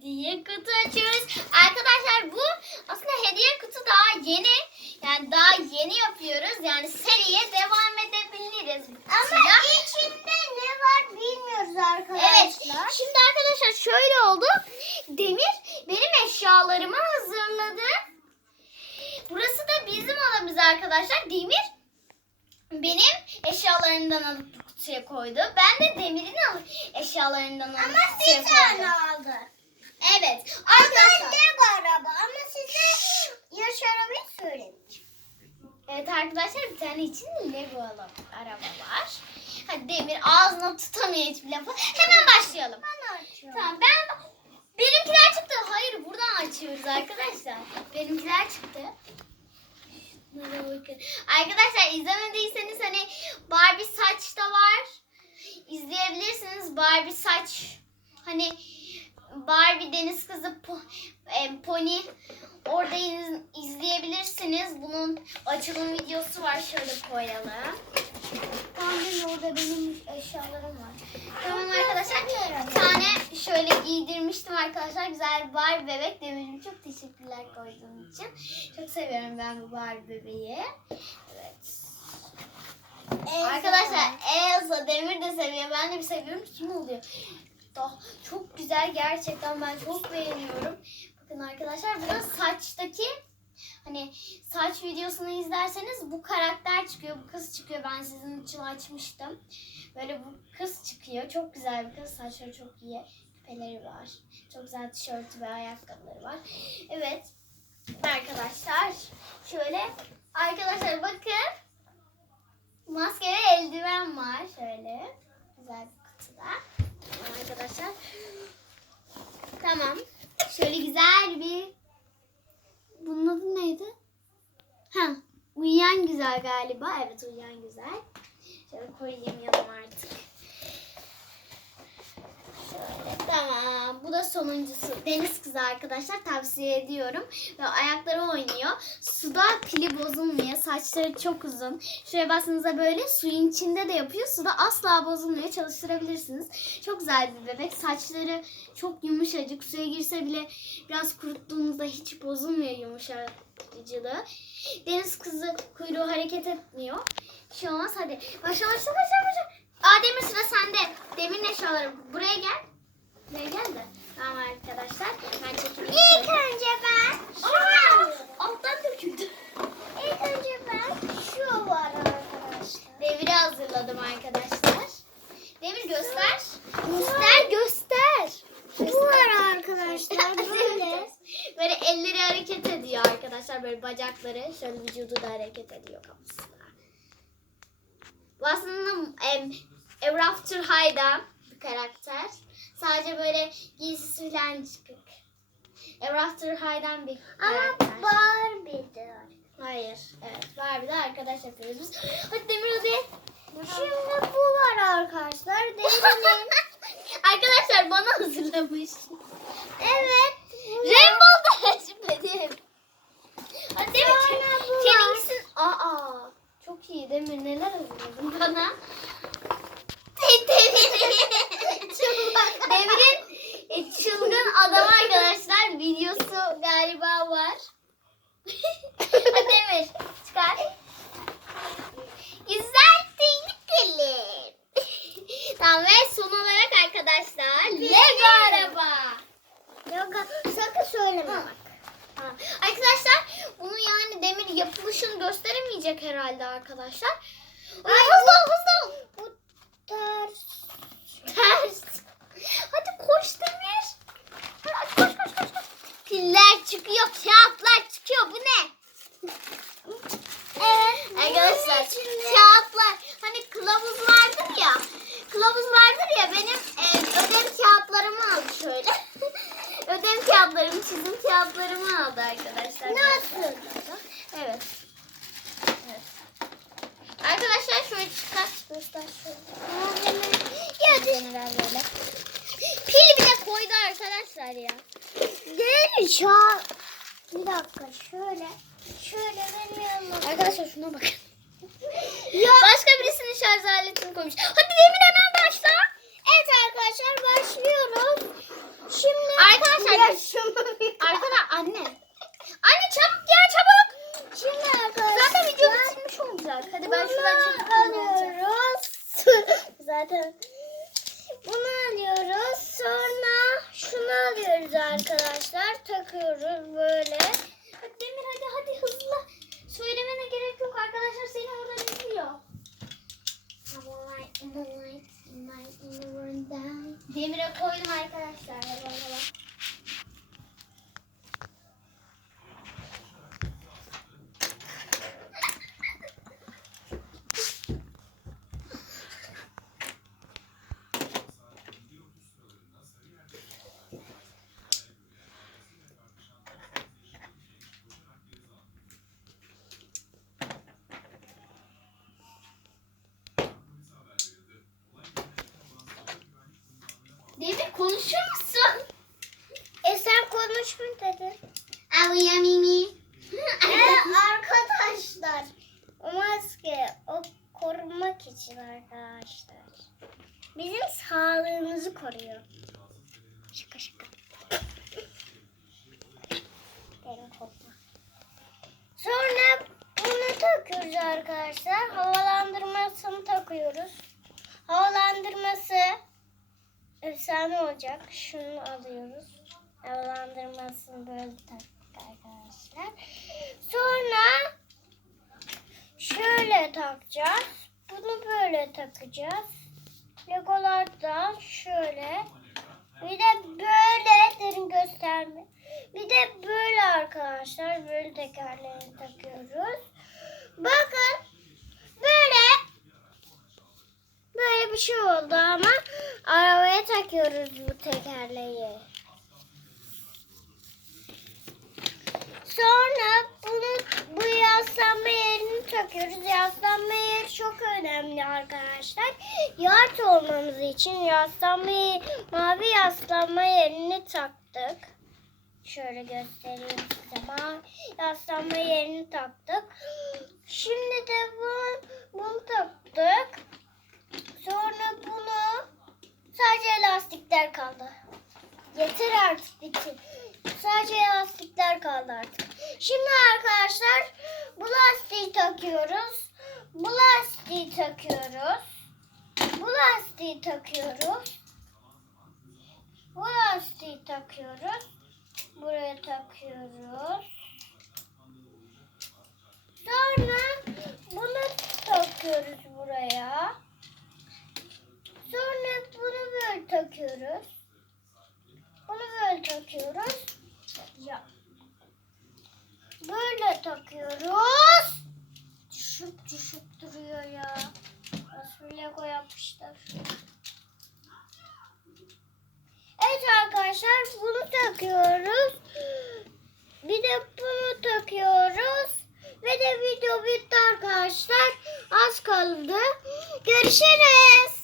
hediye kutu açıyoruz. Arkadaşlar bu aslında hediye kutu daha yeni. Yani daha yeni yapıyoruz. Yani seriye devam edebiliriz. Ama içinde ne var bilmiyoruz arkadaşlar. Evet. Şimdi arkadaşlar şöyle oldu. Demir benim eşyalarımı hazırladı. Burası da bizim odamız arkadaşlar. Demir benim eşyalarından alıp kutuya koydu. Ben de Demir'in alıp eşyalarından alıp Ama kutuya siz koydum. tane aldı. Evet. Arkadaşlar. Lego araba ama size yarış arabayı söylemiş. Evet arkadaşlar bir tane için Lego araba var. Hadi Demir ağzına tutamıyor hiçbir lafı. Hemen başlayalım. Ben açıyorum. Tamam ben benimkiler çıktı. Hayır buradan açıyoruz arkadaşlar. Benimkiler çıktı. Arkadaşlar izlemediyseniz hani Barbie saç da var. İzleyebilirsiniz Barbie saç. Hani Barbie deniz kızı po, e, pony orada iz- izleyebilirsiniz. Bunun açılım videosu var. Şöyle koyalım. Tamam orada benim eşyalarım var. Tamam arkadaşlar bir tane şöyle giydirmiştim arkadaşlar. Güzel bir Barbie bebek demişim. Çok teşekkürler koyduğum için. Çok seviyorum ben bu Barbie bebeği. Evet. Arkadaşlar Elsa Demir de seviyor. Ben de bir seviyorum. Kim oluyor? Da, çok güzel gerçekten ben çok beğeniyorum. Bakın arkadaşlar bu saçtaki hani saç videosunu izlerseniz bu karakter çıkıyor. Bu kız çıkıyor. Ben sizin için açmıştım. Böyle bu kız çıkıyor. Çok güzel bir kız. Saçları çok iyi. Küpeleri var. Çok güzel tişörtü ve ayakkabıları var. Evet. Arkadaşlar şöyle arkadaşlar bakın maske ve eldiven var şöyle. Güzel bir kutuda. Arkadaşlar. Tamam. Şöyle güzel bir bunun adı neydi? Ha, uyuyan güzel galiba. Evet, uyuyan güzel. Şöyle koyayım yanıma artık. Tamam. Bu da sonuncusu. Deniz kızı arkadaşlar tavsiye ediyorum. Ve ayakları oynuyor. Suda pili bozulmuyor. Saçları çok uzun. Şuraya bastığınızda böyle suyun içinde de yapıyor. Suda asla bozulmuyor. Çalıştırabilirsiniz. Çok güzel bir bebek. Saçları çok yumuşacık. Suya girse bile biraz kuruttuğunuzda hiç bozulmuyor yumuşatıcılığı. Deniz kızı kuyruğu hareket etmiyor. Bir şey olmaz. Hadi başla başla başla başla. Aa Demir sıra sende. Demir eşyaları. Buraya gel. Gel de. Tamam arkadaşlar. Ben çekeyim. İlk önce ben Aa, alttan döküldü. İlk önce ben şu var arkadaşlar. Demir'i hazırladım arkadaşlar. Demir göster. Göster göster. Bu var arkadaşlar böyle. Böyle elleri hareket ediyor arkadaşlar. Böyle bacakları. Şöyle vücudu da hareket ediyor kafasına. Bu aslında em, After High'dan bir karakter. Sadece böyle giysisi falan çıkık. Ever After High'dan bir Ama karakter. Barbie'dir. Hayır. Evet. Barbie'de arkadaş yapıyoruz biz. Hadi Demir hadi. Şimdi bu var arkadaşlar. Demir'in. Arkadaşlar bana hazırlamış. evet. Rainbow da açmadım. Hadi Demir Sonra bu var. seninkisi... Aa, çok iyi Demir neler hazırladın bana. Demir'in e, çılgın adam arkadaşlar videosu galiba var. Hadi Demir çıkar. Güzel tehlikeli. Tamam ve son olarak arkadaşlar Lego araba. Yok sakın söyleme bak. Ha, Arkadaşlar bunu yani demir yapılışını gösteremeyecek herhalde arkadaşlar. Ay, hızlı ol, hızlı ol. Bu ters. Ters. Hadi koş demir. Hadi koş koş koş. koş. Piller çıkıyor, kağıtlar çıkıyor. Bu ne? Evet. Arkadaşlar bunun içinde- kağıtlar hani kılavuz vardır ya. Kılavuz vardır ya benim e, ödev kağıtlarımı aldı şöyle. ödev kağıtlarımı aldı arkadaşlar. Nasıl? Evet. Evet. Arkadaşlar şöyle çıkar. Göster şöyle. Ya General böyle. Pil bile koydu arkadaşlar ya. Değil şu an. Bir dakika şöyle. Şöyle yanıma. Arkadaşlar şuna bakın. Ya. Başka birisinin şarj aletini koymuş. Hadi Demir hemen başla. Evet arkadaşlar başlıyoruz. Şimdi Arkadaşlar anne. Anne çabuk ya çabuk. Şimdi arkadaşlar. Zaten video bitirmiş olacak. Hadi ben şuradan çekip alıyoruz. Zaten bunu alıyoruz. Sonra şunu alıyoruz arkadaşlar. Takıyoruz böyle. Hadi Demir hadi hadi hızlı. Söylemene gerek yok arkadaşlar. Seni oradan izliyor. Demir'e koydum arkadaşlar. Baba, baba. Konuşur musun? E sen konuşma dedin. Avuya mimi. Ee, arkadaşlar. O maske o korumak için arkadaşlar. Bizim sağlığımızı koruyor. Şaka şaka. Benim korkma. Sonra bunu takıyoruz arkadaşlar. Havalandırmasını takıyoruz. Havalandırması efsane olacak. Şunu alıyoruz. Havalandırmasını böyle taktık arkadaşlar. Sonra şöyle takacağız. Bunu böyle takacağız. Legolar da şöyle. Bir de böyle derin gösterme. Bir de böyle arkadaşlar böyle tekerlerini takıyoruz. Bakın böyle böyle bir şey oldu ama takıyoruz bu tekerleği. Sonra bunu bu yaslanma yerini takıyoruz. Yaslanma yeri çok önemli arkadaşlar. Yat olmamız için yaslanma mavi yaslanma yerini taktık. Şöyle göstereyim size. Yaslanma yerini taktık. Şimdi de bunu, bunu. Sonra bunu sadece lastikler kaldı. Yeter artık bitti. Sadece lastikler kaldı artık. Şimdi arkadaşlar bu lastiği takıyoruz. Bu lastiği takıyoruz. Bu lastiği takıyoruz. Bu lastiği takıyoruz. Buraya takıyoruz. Sonra bunu takıyoruz buraya. Sonra bunu böyle takıyoruz. Takıyoruz. Ya. Böyle takıyoruz. Düşüp düşüp duruyor ya. Nasıl Lego yapmışlar. Evet arkadaşlar bunu takıyoruz. Bir de bunu takıyoruz. Ve de video bitti arkadaşlar. Az kaldı. Görüşürüz.